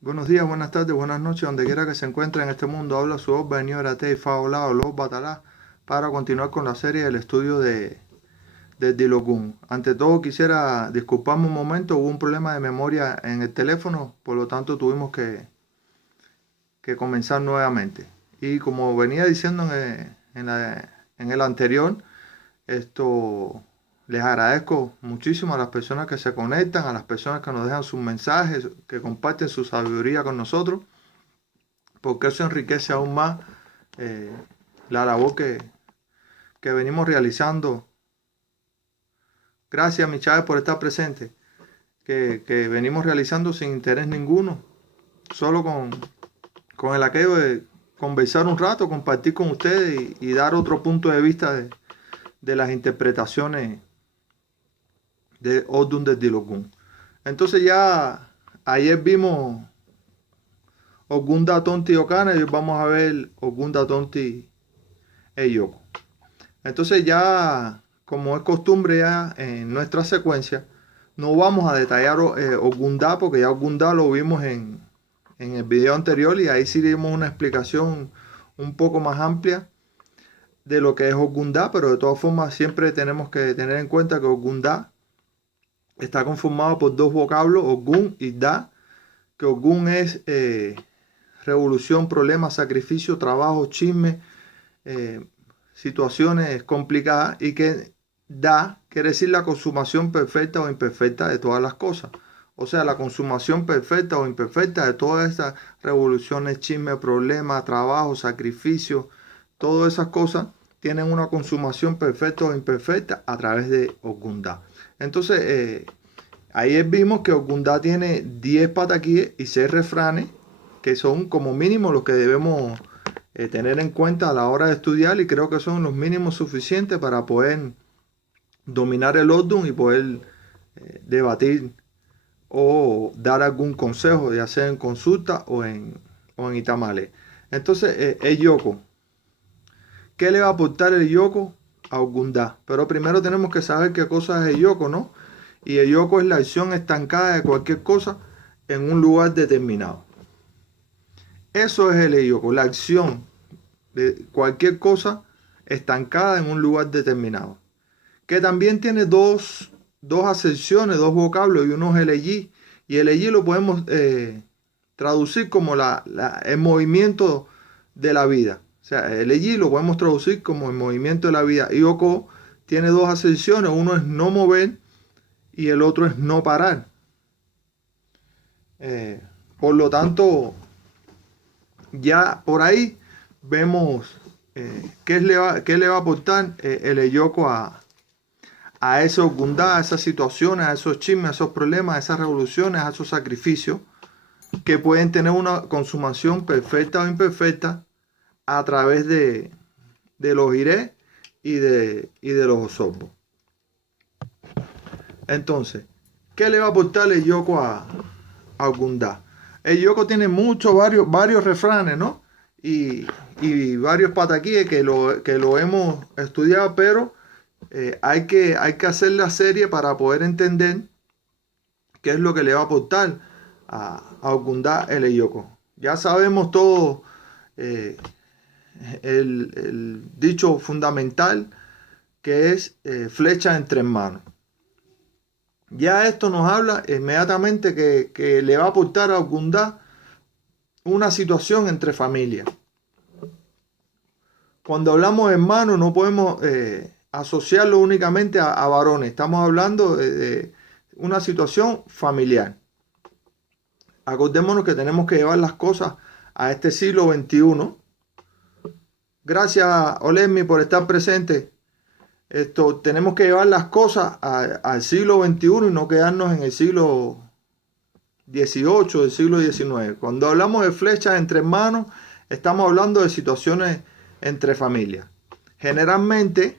Buenos días, buenas tardes, buenas noches, donde quiera que se encuentre en este mundo. Habla su voz, Beniorate y Faolao, los Batalá, para continuar con la serie del estudio de Dilokun. Ante todo, quisiera disculparme un momento, hubo un problema de memoria en el teléfono, por lo tanto, tuvimos que comenzar nuevamente. Y como venía diciendo en el anterior, esto les agradezco muchísimo a las personas que se conectan, a las personas que nos dejan sus mensajes, que comparten su sabiduría con nosotros, porque eso enriquece aún más eh, la labor que venimos realizando. Gracias, mi Chávez, por estar presente, que venimos realizando sin interés ninguno, solo con el aquello de conversar un rato, compartir con ustedes y dar otro punto de vista de las interpretaciones de Odun de Dilokun. Entonces ya ayer vimos Ogunda Tonti Okana y hoy vamos a ver Ogunda Tonti Eyoko. Entonces ya, como es costumbre ya en nuestra secuencia, no vamos a detallar Ogunda porque ya Ogunda lo vimos en el video anterior y ahí sí dimos una explicación un poco más amplia de lo que es Ogunda, pero de todas formas siempre tenemos que tener en cuenta que Ogunda está conformado por dos vocablos, Ogun y Da, que Ogun es revolución, problema, sacrificio, trabajo, chisme, eh, situaciones complicadas, y que Da quiere decir la consumación perfecta o imperfecta de todas las cosas. O sea, la consumación perfecta o imperfecta de todas esas revoluciones, chisme, problema, trabajo, sacrificio, todas esas cosas tienen una consumación perfecta o imperfecta a través de Ogunda. Entonces, ayer vimos que Ogunda tiene 10 pataquíes y 6 refranes, que son como mínimo los que debemos tener en cuenta a la hora de estudiar, y creo que son los mínimos suficientes para poder dominar el Odun y poder debatir o dar algún consejo, ya sea en consulta o en Itamale. Entonces, el Yoko. ¿Qué le va a aportar el Yoko a Ogunda? Pero primero tenemos que saber qué cosa es el Yoko, ¿no? Y el Yoko es la acción estancada de cualquier cosa en un lugar determinado. Eso es el Yoko, la acción de cualquier cosa estancada en un lugar determinado. Que también tiene dos acepciones, dos vocablos, y uno es el eji. Y el eji lo podemos traducir como el movimiento de la vida. O sea, el eji lo podemos traducir como el movimiento de la vida. Y Yoko tiene dos acepciones, uno es no mover y el otro es no parar. Eh, por lo tanto, ya por ahí vemos qué le va a aportar el Eyoko a esos gundá, a esas situaciones, a esos chismes, a esos problemas, a esas revoluciones, a esos sacrificios que pueden tener una consumación perfecta o imperfecta a través de los iré y de los osobos. Entonces, ¿qué le va a aportar el Yoko a Gundá? El Yoko tiene varios refranes, ¿no? Y varios pataquíes que lo hemos estudiado, pero hay que hacer la serie para poder entender qué es lo que le va a aportar a Ogunda el Yoko. Ya sabemos todo el dicho fundamental que es flecha en tres manos. Ya esto nos habla inmediatamente que le va a aportar a Ogunda una situación entre familias. Cuando hablamos de hermanos no podemos asociarlo únicamente a varones. Estamos hablando de una situación familiar. Acordémonos que tenemos que llevar las cosas a este siglo XXI. Gracias, Olemmi, por estar presente. Tenemos que llevar las cosas al siglo XXI y no quedarnos en el siglo XVIII, del siglo XIX. Cuando hablamos de flechas entre hermanos, estamos hablando de situaciones entre familias. Generalmente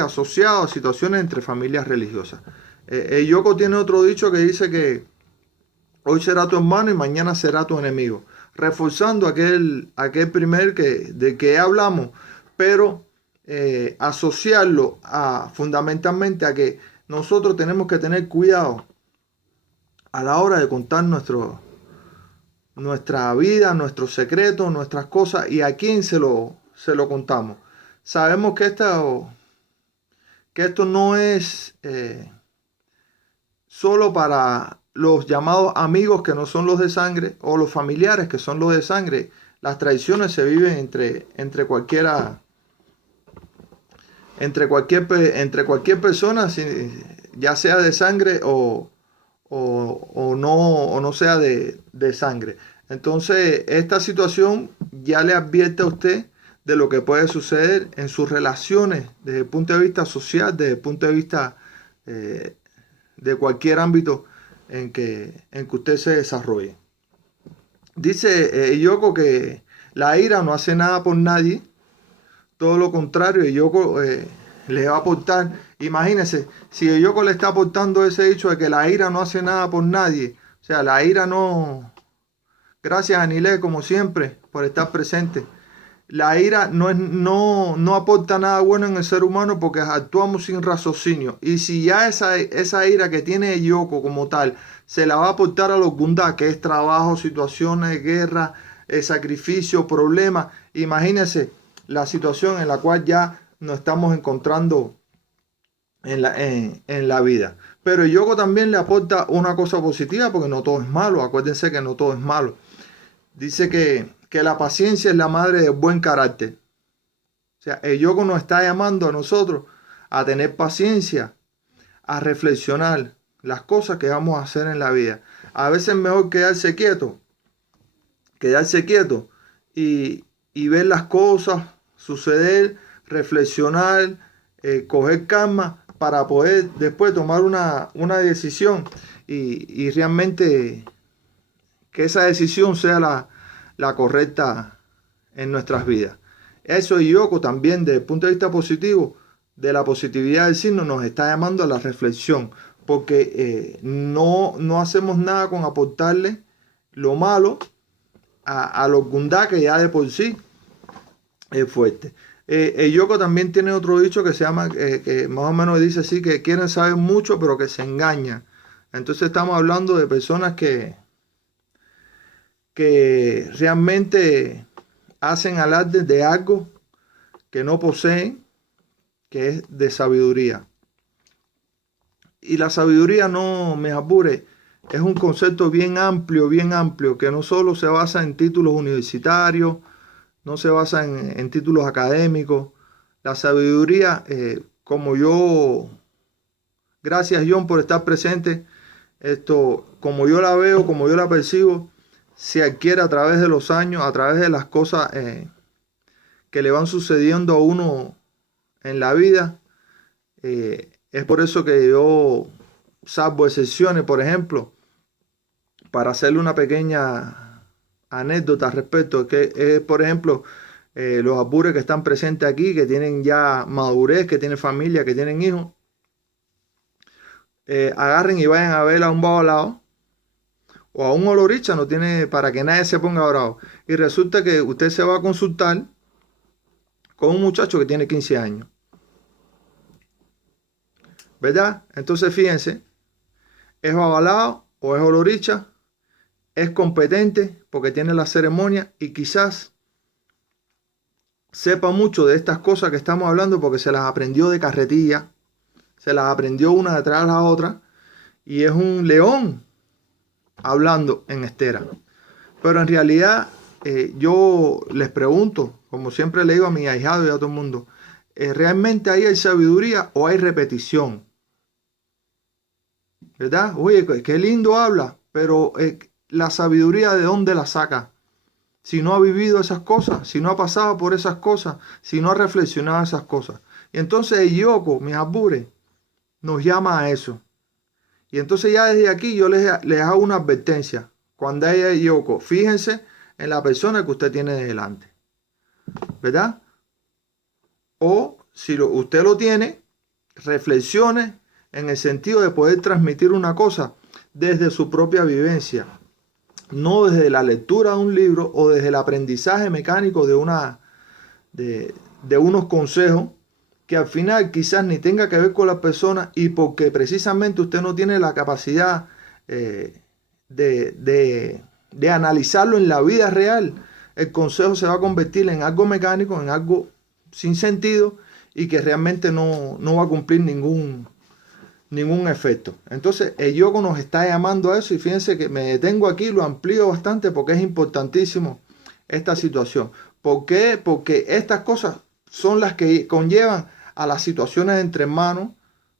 asociado a situaciones entre familias religiosas. El Yoko tiene otro dicho que dice que hoy será tu hermano y mañana será tu enemigo, reforzando aquel primer de que hablamos, pero asociarlo fundamentalmente a que nosotros tenemos que tener cuidado a la hora de contar nuestra vida, nuestros secretos, nuestras cosas, y a quién se lo contamos. Sabemos que esto no es solo para los llamados amigos que no son los de sangre, o los familiares que son los de sangre. Las traiciones se viven entre cualquier persona, ya sea de sangre o no sea de sangre. Entonces, esta situación ya le advierte a usted de lo que puede suceder en sus relaciones desde el punto de vista social, desde el punto de vista de cualquier ámbito en que usted se desarrolle. Dice Yoko que la ira no hace nada por nadie, todo lo contrario. Yoko le va a aportar, imagínense, si Yoko le está aportando ese hecho de que la ira no hace nada por nadie, o sea, la ira no... Gracias, Anilé, como siempre, por estar presente. La ira no aporta nada bueno en el ser humano porque actuamos sin raciocinio. Y si ya esa ira que tiene Yoko como tal se la va a aportar a los Gunda, que es trabajo, situaciones, guerra, sacrificio, problemas, imagínense la situación en la cual ya nos estamos encontrando en la vida. Pero Yoko también le aporta una cosa positiva, porque no todo es malo. Acuérdense que no todo es malo. Dice que la paciencia es la madre del buen carácter. O sea, el Yoko nos está llamando a nosotros a tener paciencia, a reflexionar las cosas que vamos a hacer en la vida. A veces es mejor quedarse quieto y ver las cosas suceder, reflexionar, coger calma para poder después tomar una decisión y realmente que esa decisión sea la correcta en nuestras vidas. Eso y Yoko también desde el punto de vista positivo, de la positividad del signo, nos está llamando a la reflexión, porque no hacemos nada con aportarle lo malo a los Gundá, que ya de por sí es fuerte. El Yoko también tiene otro dicho que se llama, que más o menos dice así, que quieren saber mucho pero que se engañan. Entonces estamos hablando de personas que realmente hacen alarde de algo que no poseen, que es de sabiduría. Y la sabiduría, no me apure, es un concepto bien amplio, que no solo se basa en títulos universitarios, no se basa en títulos académicos. La sabiduría, como yo, gracias John por estar presente, como yo la veo, como yo la percibo, se adquiere a través de los años, a través de las cosas que le van sucediendo a uno en la vida. Es por eso que yo, salvo excepciones, por ejemplo, para hacerle una pequeña anécdota al respecto, que por ejemplo, los apures que están presentes aquí, que tienen ya madurez, que tienen familia, que tienen hijos, agarren y vayan a ver a un babalao o a un oloricha, no tiene, para que nadie se ponga bravo. Y resulta que usted se va a consultar con un muchacho que tiene 15 años. ¿Verdad? Entonces fíjense, es babalao o es oloricha, es competente porque tiene la ceremonia y quizás sepa mucho de estas cosas que estamos hablando porque se las aprendió de carretilla, se las aprendió una detrás de la otra, y es un león hablando en estera. Pero en realidad yo les pregunto, como siempre le digo a mi ahijado y a todo el mundo, ¿realmente ahí hay sabiduría o hay repetición? ¿Verdad? Oye, qué lindo habla, pero la sabiduría, ¿de dónde la saca? Si no ha vivido esas cosas, si no ha pasado por esas cosas, si no ha reflexionado esas cosas. Y entonces el Yoko, mis apures, nos llama a eso. Y entonces ya desde aquí yo les hago una advertencia. Cuando haya Yoko, fíjense en la persona que usted tiene delante. ¿Verdad? O si usted lo tiene, reflexione en el sentido de poder transmitir una cosa desde su propia vivencia. No desde la lectura de un libro o desde el aprendizaje mecánico de unos consejos que al final quizás ni tenga que ver con la persona, y porque precisamente usted no tiene la capacidad de de analizarlo en la vida real, el consejo se va a convertir en algo mecánico, en algo sin sentido y que realmente no va a cumplir ningún efecto. Entonces el yoga nos está llamando a eso y fíjense que me detengo aquí, lo amplío bastante porque es importantísimo esta situación. ¿Por qué? Porque estas cosas son las que conllevan a las situaciones entre hermanos,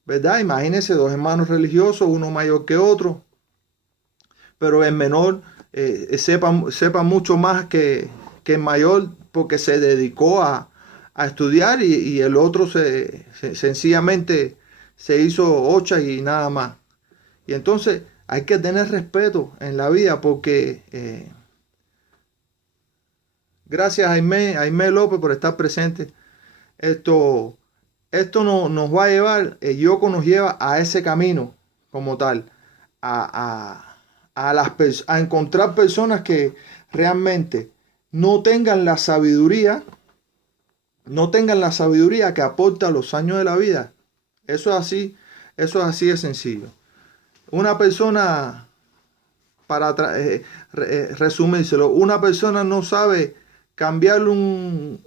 ¿verdad? Imagínense dos hermanos religiosos, uno mayor que otro, pero el menor sepa mucho más que el mayor porque se dedicó a estudiar y el otro sencillamente se hizo ocha y nada más. Y entonces hay que tener respeto en la vida porque gracias a Jaime López por estar presente. Esto nos va a llevar, el yoga nos lleva a ese camino como tal, a encontrar personas que realmente no tengan la sabiduría que aporta los años de la vida. Eso es así de sencillo. Una persona, para resumírselo, una persona no sabe cambiarle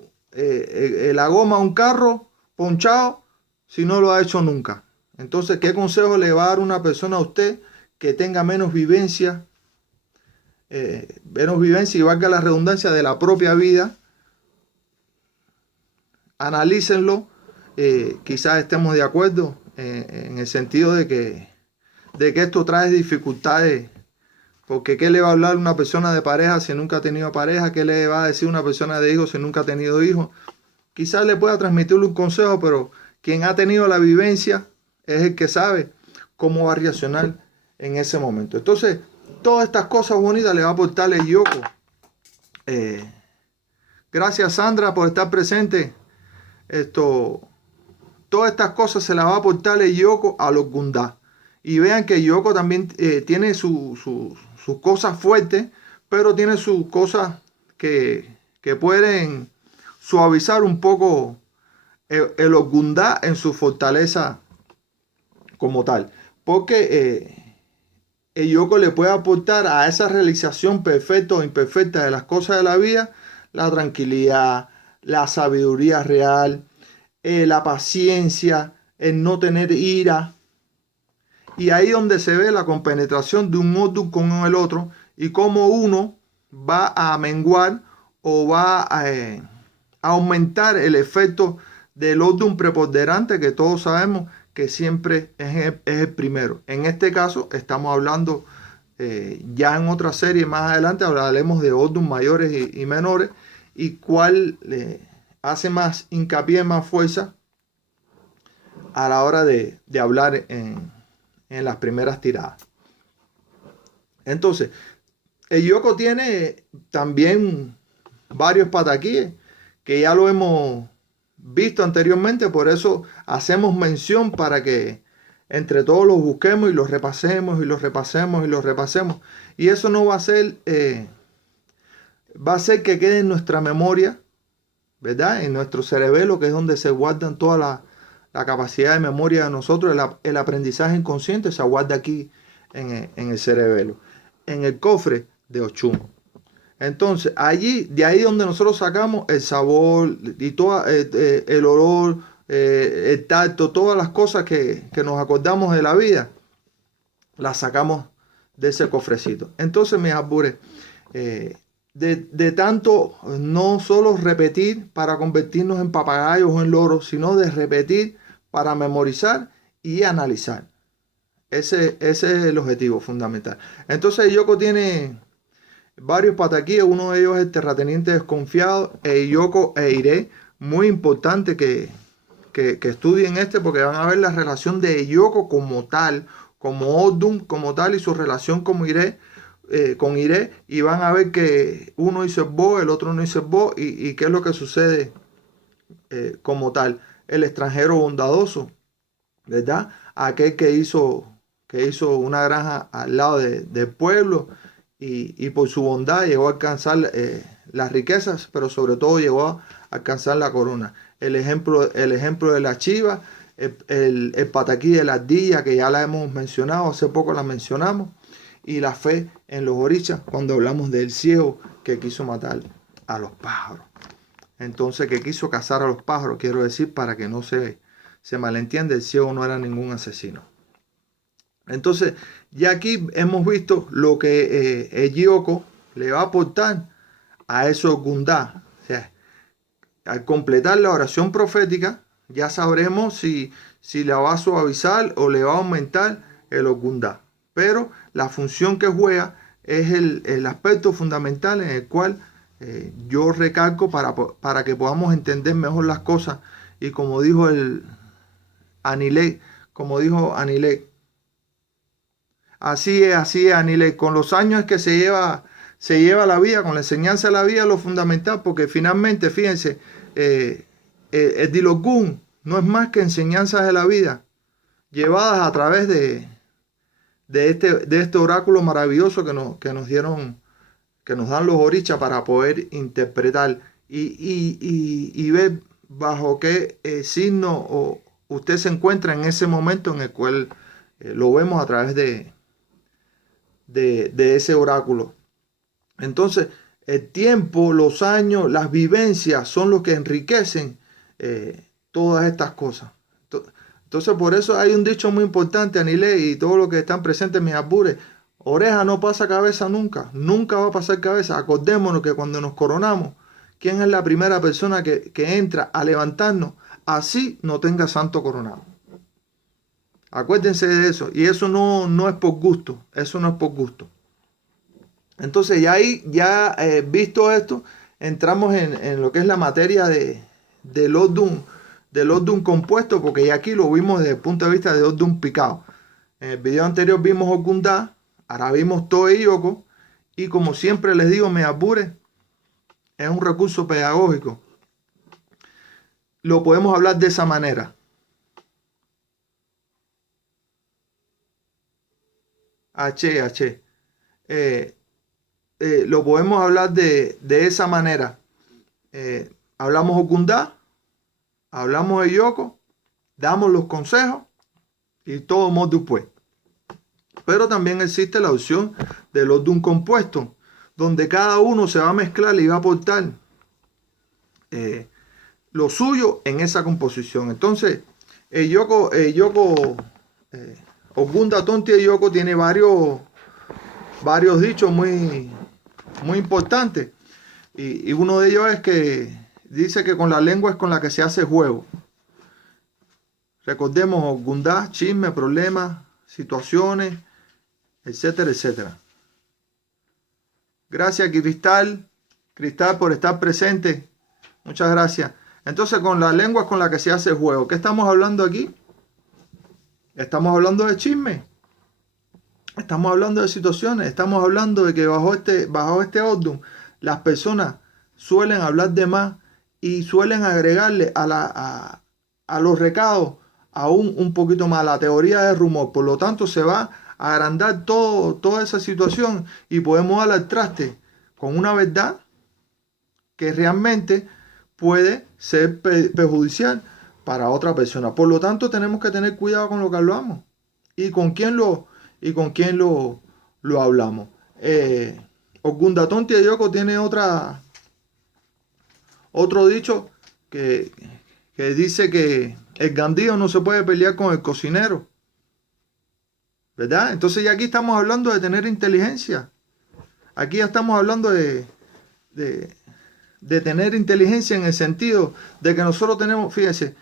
la goma a un carro ponchado si no lo ha hecho nunca. Entonces, ¿qué consejo le va a dar una persona a usted que tenga menos vivencia y valga la redundancia de la propia vida? Analícenlo, quizás estemos de acuerdo en el sentido de que esto trae dificultades, porque ¿qué le va a hablar una persona de pareja si nunca ha tenido pareja? ¿Qué le va a decir una persona de hijos si nunca ha tenido hijos? Quizás le pueda transmitirle un consejo, pero quien ha tenido la vivencia es el que sabe cómo va a reaccionar en ese momento. Entonces, todas estas cosas bonitas le va a aportar el yoga. Gracias, Sandra, por estar presente. Todas estas cosas se las va a aportar el yoga a los gundá. Y vean que el yoga también tiene sus cosas fuertes, pero tiene sus cosas que pueden suavizar un poco el Ogundá en su fortaleza como tal. Porque el yoga le puede aportar a esa realización perfecta o imperfecta de las cosas de la vida la tranquilidad, la sabiduría real, la paciencia, el no tener ira. Y ahí donde se ve la compenetración de un Odum con el otro y cómo uno va a menguar o va a aumentar el efecto del Odum preponderante que todos sabemos que siempre es el primero. En este caso estamos hablando ya en otra serie más adelante hablaremos de Odum mayores y menores y cuál hace más hincapié, más fuerza a la hora de hablar en las primeras tiradas. Entonces, el yoga tiene también varios pataquíes que ya lo hemos visto anteriormente, por eso hacemos mención para que entre todos los busquemos y los repasemos y los repasemos y los repasemos. Y eso no va a ser, va a hacer que quede en nuestra memoria, ¿verdad? En nuestro cerebelo, que es donde se guardan toda la capacidad de memoria de nosotros, el aprendizaje inconsciente se guarda aquí en el cerebelo, en el cofre de Ochum. Entonces, de ahí donde nosotros sacamos el sabor y todo el olor, el tacto, todas las cosas que nos acordamos de la vida, las sacamos de ese cofrecito. Entonces, mis albures, de tanto no solo repetir para convertirnos en papagayos o en loros, sino de repetir para memorizar y analizar. Ese es el objetivo fundamental. Entonces, el yoga tiene varios pataquíes, uno de ellos es el terrateniente desconfiado, el Yoko e Iré, muy importante que estudien porque van a ver la relación de Yoko como tal, como Odum como tal y su relación con Iré, y van a ver que uno hizo el bo, el otro no hizo el bo y qué es lo que sucede como tal. El extranjero bondadoso, ¿verdad? Aquel que hizo una granja al lado del pueblo, y por su bondad llegó a alcanzar las riquezas, pero sobre todo llegó a alcanzar la corona. El ejemplo de la chiva, el pataquí de la ardilla, que ya la hemos mencionado, hace poco la mencionamos, y la fe en los orichas cuando hablamos del ciego que quiso matar a los pájaros. Entonces, que quiso cazar a los pájaros, quiero decir, para que no se malentienda, el ciego no era ningún asesino. Entonces, ya aquí hemos visto lo que Ehiyoko le va a aportar a esos gundá. O sea, al completar la oración profética, ya sabremos si la va a suavizar o le va a aumentar el ogundá. Pero la función que juega es el aspecto fundamental en el cual yo recalco para que podamos entender mejor las cosas. Y como dijo Anilek, así es Anilek, con los años es que se lleva la vida, con la enseñanza de la vida, lo fundamental, porque finalmente, fíjense, el Dilogun no es más que enseñanzas de la vida, llevadas a través de este oráculo maravilloso que nos dieron, que nos dan los orichas para poder interpretar y ver bajo qué signo usted se encuentra en ese momento en el cual lo vemos a través de ese oráculo. Entonces, el tiempo, los años, las vivencias son los que enriquecen todas estas cosas. Entonces, por eso hay un dicho muy importante, Anilé, y todos los que están presentes, mis apures: oreja no pasa cabeza nunca, nunca va a pasar cabeza. Acordémonos que cuando nos coronamos, ¿quién es la primera persona que entra a levantarnos? Así no tenga santo coronado. Acuérdense de eso. Y eso no es por gusto. Eso no es por gusto. Entonces, ya visto esto, entramos en lo que es la materia del Odun compuesto, porque ya aquí lo vimos desde el punto de vista de Odun picado. En el video anterior vimos Ogundá, ahora vimos Toa Ehiyoko, y como siempre les digo, me apure, es un recurso pedagógico. Lo podemos hablar de esa manera. Lo podemos hablar de esa manera. Hablamos Ogundá, hablamos Ehiyoko, damos los consejos y todo modo después. Pero también existe la opción del Odun compuesto, donde cada uno se va a mezclar y va a aportar lo suyo en esa composición. Entonces, Ogunda Tonti Ehiyoko tiene varios dichos muy importantes. Y uno de ellos es que dice que con la lengua es con la que se hace juego. Recordemos Ogundá, chisme, problemas, situaciones, etcétera, etcétera. Gracias, Cristal, por estar presente. Muchas gracias. Entonces, con la lengua es con la que se hace juego. ¿Qué estamos hablando aquí? Estamos hablando de chisme. Estamos hablando de situaciones. Estamos hablando de que bajo este Odun, las personas suelen hablar de más y suelen agregarle a los recados aún un poquito más la teoría de rumor. Por lo tanto, se va a agrandar toda esa situación y podemos dar al traste con una verdad que realmente puede ser perjudicial para otra persona. Por lo tanto, tenemos que tener cuidado con lo que hablamos y con quién lo hablamos. Ogunda Tonti Ehiyoko tiene otro dicho que dice que el gandío no se puede pelear con el cocinero, ¿verdad? Entonces ya aquí estamos hablando de tener inteligencia. Aquí ya estamos hablando de tener inteligencia en el sentido de que nosotros tenemos, fíjense,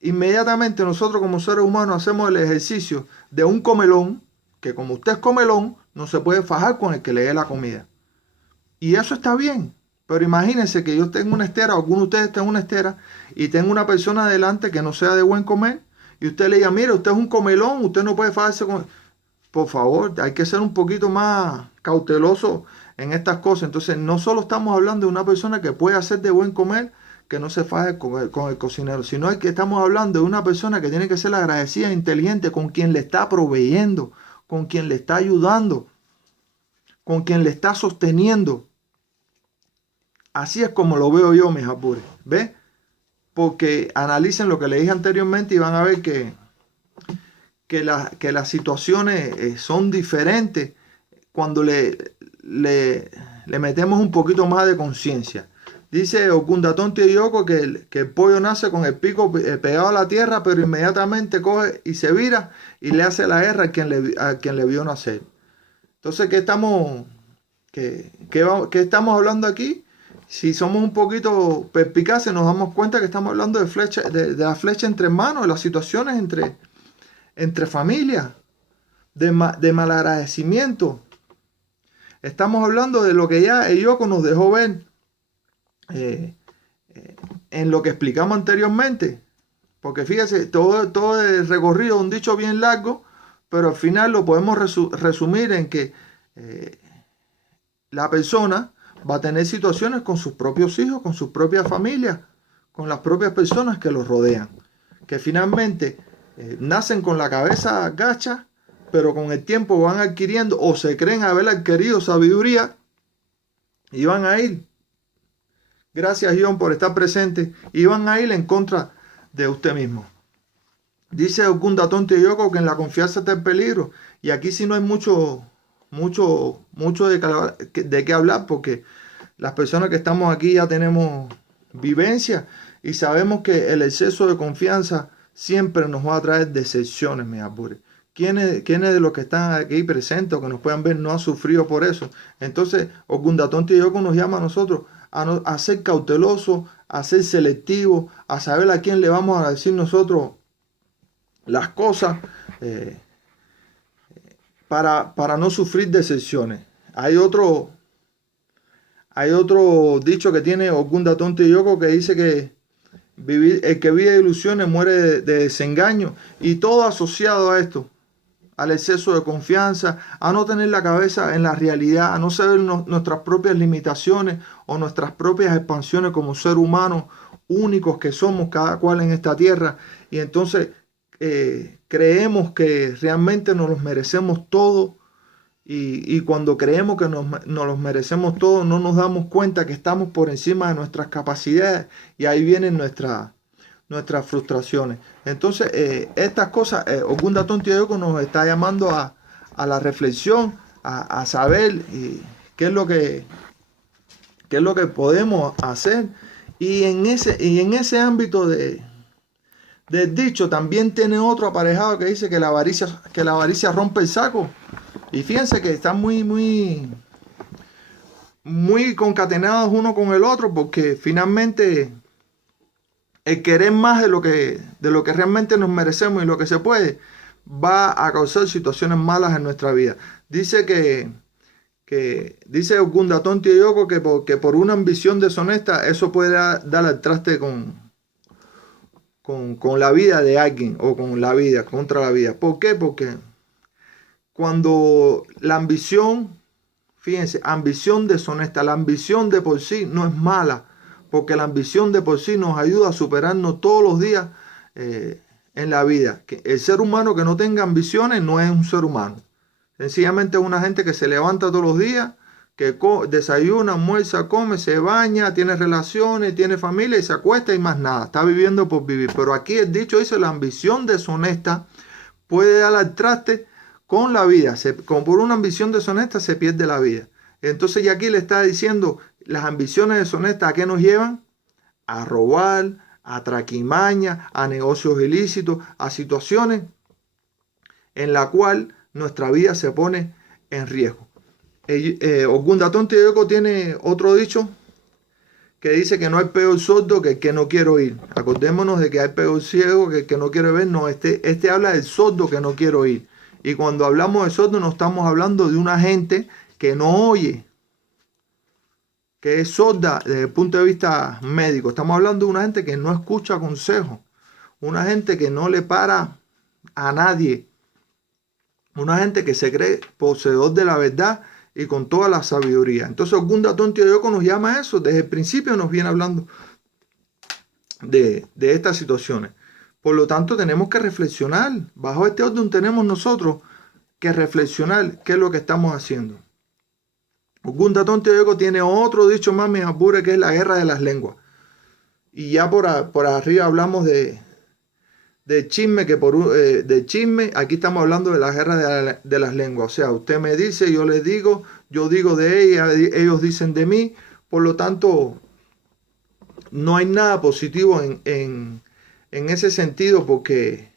inmediatamente nosotros como seres humanos hacemos el ejercicio de un comelón, que como usted es comelón, no se puede fajar con el que le dé la comida. Y eso está bien. Pero imagínense que yo tengo una estera, o alguno de ustedes tenga una estera, y tengo una persona adelante que no sea de buen comer, y usted le diga: mire, usted es un comelón, usted no puede fajarse con... Por favor, hay que ser un poquito más cauteloso en estas cosas. Entonces, no solo estamos hablando de una persona que puede hacer de buen comer, que no se faje con el cocinero, sino que estamos hablando de una persona que tiene que ser agradecida e inteligente con quien le está proveyendo, con quien le está ayudando, con quien le está sosteniendo. Así es como lo veo yo, mis apures. ¿Ve? Porque analicen lo que le dije anteriormente y van a ver que las situaciones son diferentes cuando le metemos un poquito más de conciencia. Dice Ogundaton Tiyoko que el pollo nace con el pico pegado a la tierra, pero inmediatamente coge y se vira y le hace la guerra a quien le vio nacer. Entonces, ¿qué estamos hablando aquí? Si somos un poquito perspicaces, nos damos cuenta que estamos hablando de la flecha entre hermanos, de las situaciones entre familias, de malagradecimiento. Estamos hablando de lo que ya Eyoko nos dejó ver en lo que explicamos anteriormente. Porque fíjese, todo el recorrido es un dicho bien largo, pero al final lo podemos resumir en que la persona va a tener situaciones con sus propios hijos, con sus propias familias, con las propias personas que los rodean, que finalmente nacen con la cabeza gacha, pero con el tiempo van adquiriendo o se creen haber adquirido sabiduría y van a ir, gracias John por estar presente, y van a ir en contra de usted mismo. Dice Ogundaton Tiyoko que en la confianza está el peligro, y aquí sí no hay mucho de qué hablar, porque las personas que estamos aquí ya tenemos vivencia y sabemos que el exceso de confianza siempre nos va a traer decepciones, mis apures. ¿Quiénes de los que están aquí presentes o que nos puedan ver no han sufrido por eso? Entonces, Ogundaton Tiyoko nos llama a nosotros a ser cautelosos, a ser selectivos, a saber a quién le vamos a decir nosotros las cosas, para no sufrir decepciones. Hay otro dicho que tiene Ogundaton Tiyoko que dice que el que vive de ilusiones muere de desengaño, y todo asociado a esto, al exceso de confianza, a no tener la cabeza en la realidad, a no saber nuestras propias limitaciones o nuestras propias expansiones como ser humano únicos que somos cada cual en esta tierra, y entonces creemos que realmente nos los merecemos todo, y cuando creemos que nos los merecemos todo, no nos damos cuenta que estamos por encima de nuestras capacidades, y ahí vienen nuestras frustraciones. Entonces, estas cosas, Ogundaton Tiyoko nos está llamando a la reflexión, a saber qué es lo que podemos hacer, y en ese ámbito del dicho también tiene otro aparejado que dice que la avaricia rompe el saco. Y fíjense que están muy concatenados uno con el otro, porque finalmente el querer más de lo que realmente nos merecemos y lo que se puede va a causar situaciones malas en nuestra vida. Dice dice Ogundaton Tiyoko que por una ambición deshonesta eso puede dar al traste con la vida de alguien, o contra la vida. ¿Por qué? Porque cuando la ambición, fíjense, ambición deshonesta, la ambición de por sí no es mala, porque la ambición de por sí nos ayuda a superarnos todos los días en la vida. El ser humano que no tenga ambiciones no es un ser humano. Sencillamente es una gente que se levanta todos los días, que desayuna, almuerza, come, se baña, tiene relaciones, tiene familia y se acuesta y más nada. Está viviendo por vivir. Pero aquí el dicho dice: la ambición deshonesta puede dar al traste con la vida. Como por una ambición deshonesta se pierde la vida. Entonces ya aquí le está diciendo, las ambiciones deshonestas ¿a qué nos llevan? A robar, a traquimaña, a negocios ilícitos, a situaciones en la cual nuestra vida se pone en riesgo. Ogundaton Tiyoko tiene otro dicho que dice que no hay peor sordo que el que no quiere oír. Acordémonos de que hay peor ciego que el que no quiere ver. No, este habla del sordo que no quiere oír. Y cuando hablamos de sordo no estamos hablando de una gente que no oye, que es sorda desde el punto de vista médico. Estamos hablando de una gente que no escucha consejos, una gente que no le para a nadie, una gente que se cree poseedor de la verdad y con toda la sabiduría. Entonces Ogundaton Tiyoko nos llama a eso. Desde el principio nos viene hablando de estas situaciones. Por lo tanto, tenemos que reflexionar. Bajo este orden tenemos nosotros que reflexionar qué es lo que estamos haciendo. Ogundaton Tiyoko tiene otro dicho más, mis apures, que es la guerra de las lenguas. Y ya por arriba hablamos de de chisme, de chisme, aquí estamos hablando de la guerra de las lenguas. O sea, usted me dice, yo le digo, yo digo de ella, ellos dicen de mí. Por lo tanto, no hay nada positivo en ese sentido, porque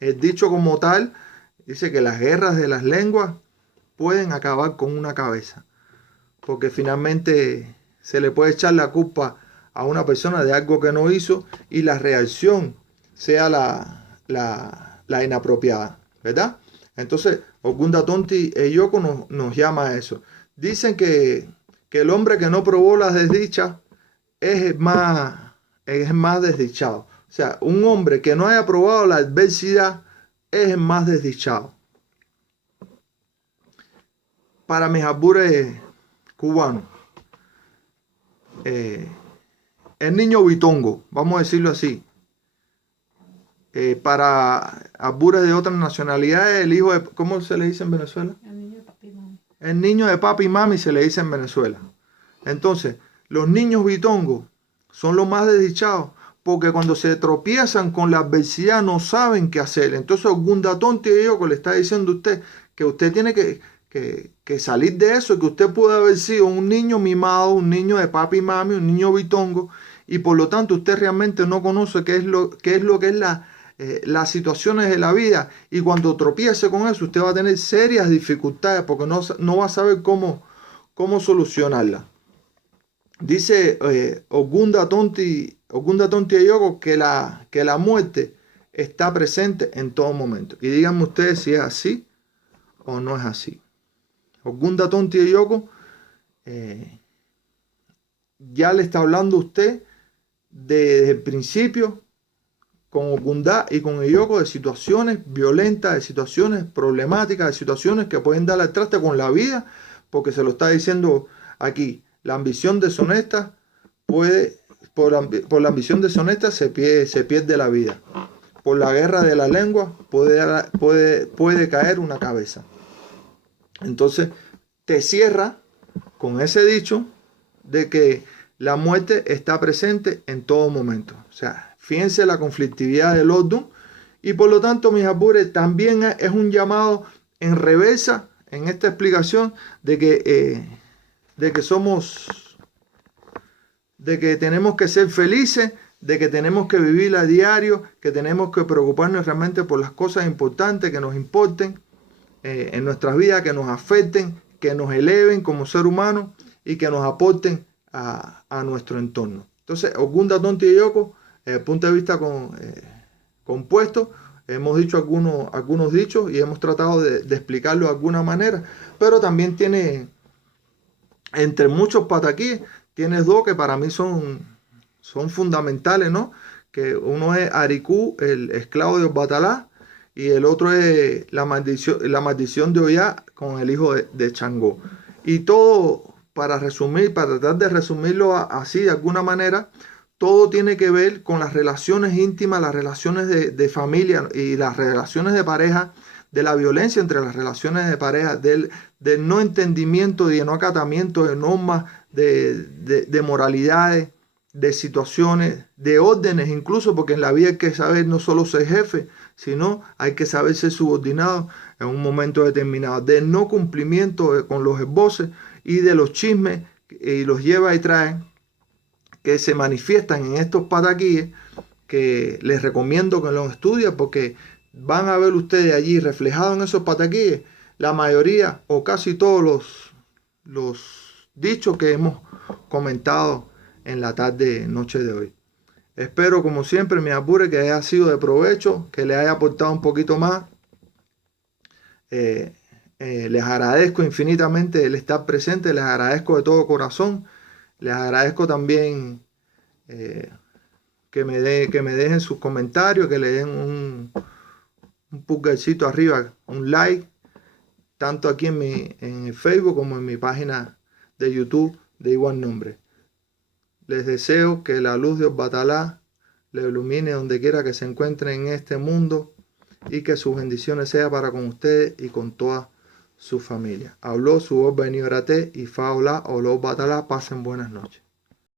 el dicho como tal dice que las guerras de las lenguas pueden acabar con una cabeza, porque finalmente se le puede echar la culpa a una persona de algo que no hizo y la reacción sea la inapropiada, ¿verdad? Entonces, Ogunda Tonti Eyoko nos llama a eso. Dicen que el hombre que no probó las desdichas es más desdichado. O sea, un hombre que no haya probado la adversidad es el más desdichado. Para mis albures cubanos, el niño bitongo, vamos a decirlo así, para albures de otras nacionalidades, el hijo de, ¿cómo se le dice en Venezuela? El niño de papi y mami. El niño de papi y mami se le dice en Venezuela. Entonces, los niños bitongos son los más desdichados, porque cuando se tropiezan con la adversidad no saben qué hacer. Entonces, Ogunda Tonti Eyoko le está diciendo a usted que usted tiene que salir de eso, que usted puede haber sido un niño mimado, un niño de papi y mami, un niño bitongo, y por lo tanto usted realmente no conoce qué es lo que es las situaciones de la vida, y cuando tropiece con eso usted va a tener serias dificultades porque no va a saber cómo solucionarla. Dice Ogunda Tonti Eyoko que la muerte está presente en todo momento. Y díganme ustedes si es así o no es así. Ogunda Tonti Eyoko ya le está hablando a usted desde el principio, con Ogunda y con Eyoko, de situaciones violentas, de situaciones problemáticas, de situaciones que pueden dar al traste con la vida, porque se lo está diciendo aquí. La ambición deshonesta por la ambición deshonesta se pierde la vida. Por la guerra de la lengua puede caer una cabeza. Entonces te cierra con ese dicho de que la muerte está presente en todo momento. O sea, fíjense la conflictividad del Odun, y por lo tanto, mis albures, también es un llamado en reversa en esta explicación de que tenemos que ser felices, de que tenemos que vivir a diario, que tenemos que preocuparnos realmente por las cosas importantes que nos importen en nuestras vidas, que nos afecten, que nos eleven como ser humano y que nos aporten a nuestro entorno. Entonces, Ogunda Tonti Eyoko, desde el punto de vista compuesto, hemos dicho algunos dichos y hemos tratado de explicarlo de alguna manera, pero también tiene, entre muchos pataquíes, tiene dos que para mí son fundamentales, ¿no? Que uno es Aricú, el esclavo de Batalá, y el otro es la maldición de Oya con el hijo de Changó. Y todo, para tratar de resumirlo así de alguna manera, todo tiene que ver con las relaciones íntimas, las relaciones de familia y las relaciones de pareja, de la violencia entre las relaciones de pareja, del no entendimiento y de no acatamiento de normas, de moralidades, de situaciones, de órdenes incluso, porque en la vida hay que saber no solo ser jefe, sino hay que saber ser subordinado en un momento determinado, del no cumplimiento con los esboces y de los chismes y los lleva y trae que se manifiestan en estos pataquíes, que les recomiendo que los estudien, porque van a ver ustedes allí reflejados en esos pataquíes la mayoría o casi todos los dichos que hemos comentado en la noche de hoy. Espero, como siempre, mi apure, que haya sido de provecho, que les haya aportado un poquito más. Les agradezco infinitamente el estar presente, les agradezco de todo corazón. Les agradezco también que me dejen sus comentarios, que le den un pulgarcito arriba, un like, tanto aquí en el Facebook como en mi página de YouTube de igual nombre. Les deseo que la luz de Batalá le ilumine donde quiera que se encuentren en este mundo y que sus bendiciones sean para con ustedes y con toda su familia. Habló su voz Beni Orate y Faola Olo Batalá. Pasen buenas noches.